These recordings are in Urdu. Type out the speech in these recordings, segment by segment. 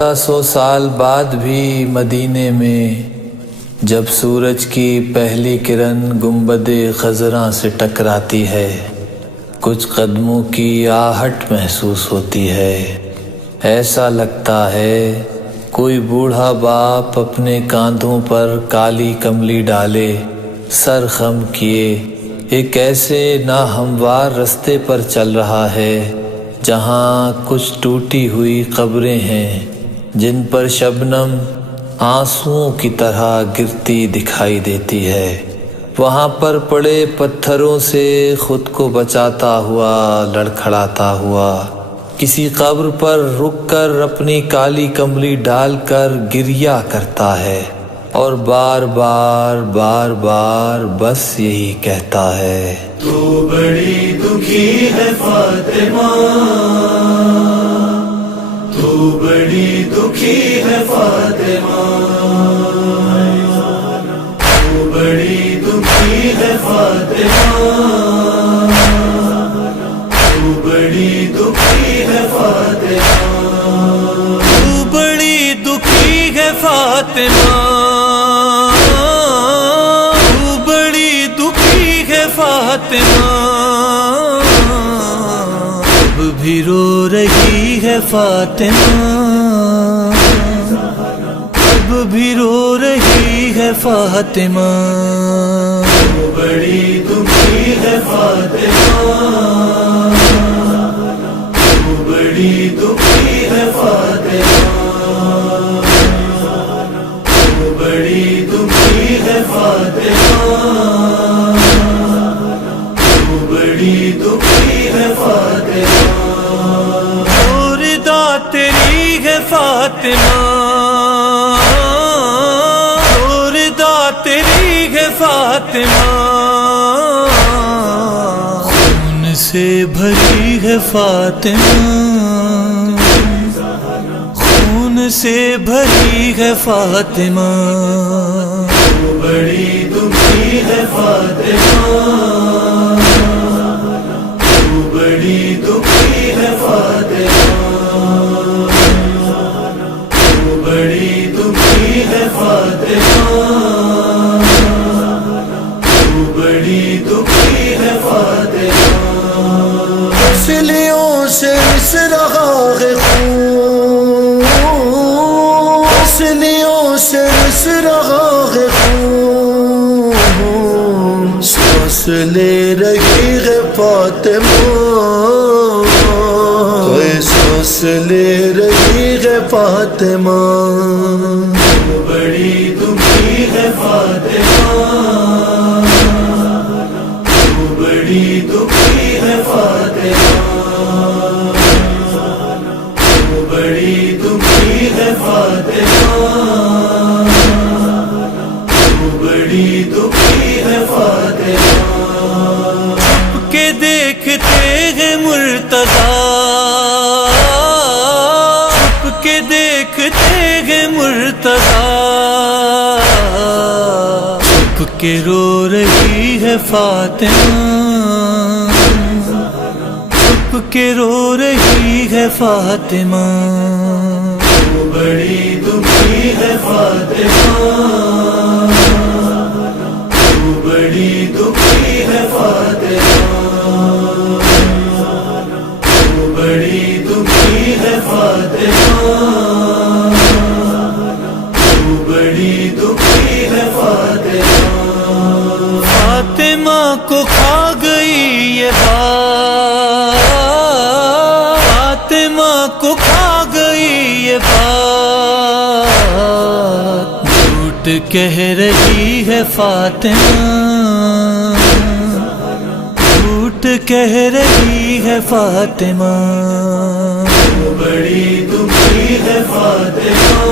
100 سال بعد بھی مدینے میں جب سورج کی پہلی کرن گنبد خضراں سے ٹکراتی ہے، کچھ قدموں کی آہٹ محسوس ہوتی ہے۔ ایسا لگتا ہے کوئی بوڑھا باپ اپنے کاندھوں پر کالی کملی ڈالے، سر خم کیے، ایک ایسے ناہموار رستے پر چل رہا ہے جہاں کچھ ٹوٹی ہوئی قبریں ہیں جن پر شبنم آنسوؤں کی طرح گرتی دکھائی دیتی ہے۔ وہاں پر پڑے پتھروں سے خود کو بچاتا ہوا، لڑکھڑاتا ہوا، کسی قبر پر رک کر اپنی کالی کملی ڈال کر گریا کرتا ہے اور بار بار بس یہی کہتا ہے، تو بڑی دکھی ہے فاطمہ، تو بڑی دکھی ہے فاطمہ، تو بڑی دکھی ہے فاطمہ، تو بڑی دکھی ہے فاطمہ، تو بڑی دکھی ہے فاطمہ، تو بڑی دکھی ہے فاطمہ، اب بھی رو رہی ہے فاطمہ، اب بھی رو رہی ہے فاطمہ، تو بڑی دکھی ہے فاطمہ، تو بڑی دکھی ہے فاطمہ، تو بڑی دکھی ہے فاطمہ، تو بڑی دکھی ہے فاطمہ، اور رضا تیری ہے فاطمہ، اور رضا تیری ہے فاطمہ، خون سے بھری ہے فاطمہ، خون سے بھری ہے فاطمہ، تو بڑی دکھی ہے فاطمہ، تو بڑی دکھی ہے فاطمہ، تو بڑی دکھی ہے فاطمہ، تو بڑی دکھی ہے فاطمہ، فصلیوں سے رس رہا ہے خون، فصلیوں سے رس رہا ہے خون، سانس لے رہی ہے فاطمہ، سانس لے رہی ہے فاطمہ، تو بڑی دکھی ہے فاطمہ، تو بڑی دکھی ہے فاطمہ، تو بڑی دکھی ہے فاطمہ، تو بڑی دکھی ہے فاطمہ، چھپ کے دیکھتے ہیں مرتضیٰ، چھپ کے دیکھتے ہیں مرتضیٰ، چھپ کے رو رہی ہے فاطمہ، چھپ کے رو رہی ہے فاطمہ، تو بڑی دکھی ہے فاطمہ، تو بڑی دکھی ہے فاطمہ، تو بڑی دکھی ہے فاطمہ، تو بڑی دکھی ہے فاطمہ، فاطمہ کو کھا گئی یہ بات، فاطمہ کو کھا گئی یہ بات، جھوٹ کہہ رہی ہے فاطمہ، جھوٹ کہہ رہی ہے فاطمہ، تو بڑی دکھی ہے فاطمہ،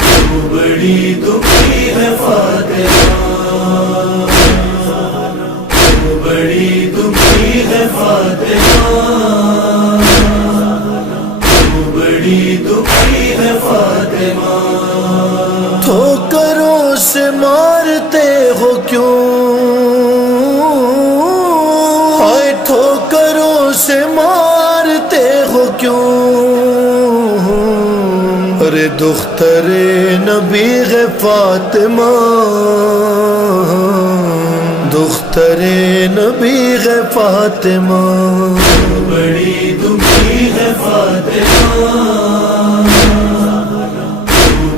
تو بڑی دکھی ہے فاطمہ، تو بڑی دکھی ہے فاطمہ، تو بڑی دکھی ہے فاطمہ، ٹھوکروں سے مارتے ہو کیوں، ہائے ٹھوکروں سے مارتے ہو کیوں، نبی ہے فاطمہ، دختر نبی ہے فاطمہ، بڑی دکھی ہے فاطمہ،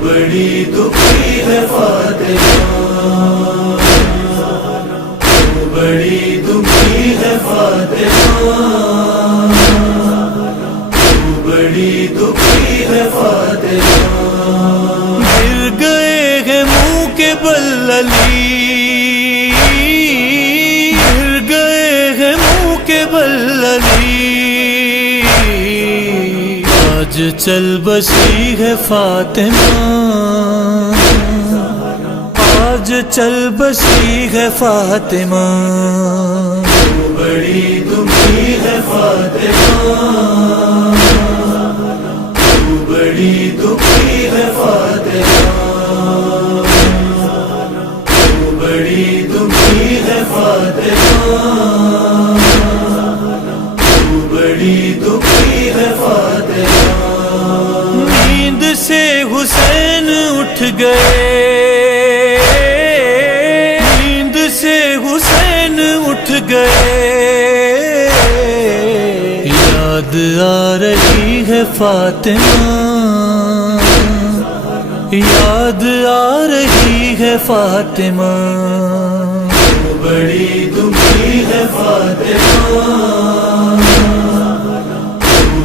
بڑی دکھی ہے فاطمہ، بڑی دکھی ہے فاطمہ، بڑی دکھی ہے فاطمہ۔ گر گئے ہیں منہ کے بل علی، گر گئے ہیں منہ کے بل علی، آج چل بسی ہے فاطمہ، آج چل بسی ہے فاطمہ، بڑی دکھی ہے فاطمہ، بڑی دکھی ہے فاطمہ، بڑی دکھی ہے فاطمہ، بڑی دکھی ہے فاطمہ۔ نیند سے حسین اٹھ گئے، نیند سے حسین اٹھ گئے، یاد آ رہی ہے فاطمہ، یاد آ رہی ہے فاطمہ، بڑی دکھی ہے فاطمہ،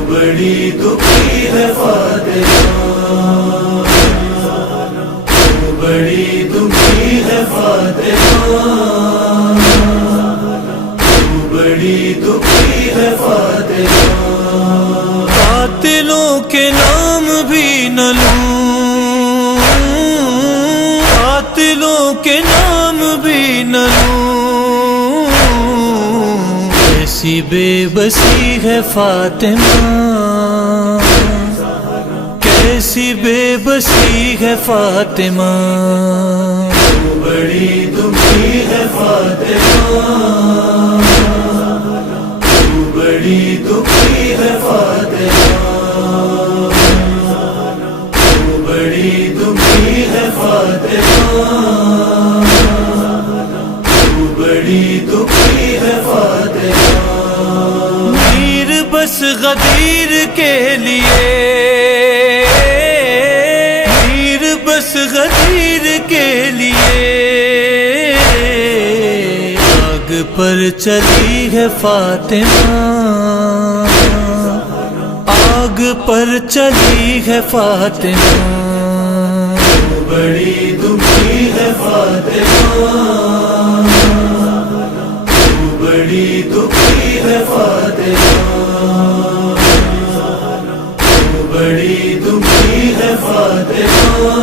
بڑی دکھی ہے فاطمہ، بڑی دکھی ہے فاطمہ، بڑی دکھی ہے فاطمہ۔ قاتلوں کے نام بھی نہ لوں، قاتلوں کے نام بھی نہ لوں، ایسی بے بسی ہے فاطمہ، کیسی بے بسی ہے فاطمہ، بڑی دکھی ہے فاطمہ، بڑی دکھی ہے فاطمہ، بڑی دکھی ہے فاطمہ، بڑی دکھی ہے فاطمہ۔ میر بس غدیر کے لیے، میر بس غدیر کے لیے، آگ پر چلی ہے فاطمہ، آگ پر چلی ہے فاطمہ، بڑی دکھی ہے فاطمہ، بڑی دکھی ہے فاطمہ، بڑی دکھی ہے فاطمہ،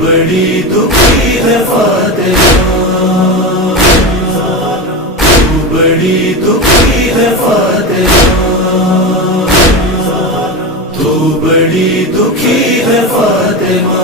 بڑی دکھی ہے فاطمہ، بڑی دکھی ہے فاطمہ، تو بڑی دکھی ہے فاطمہ۔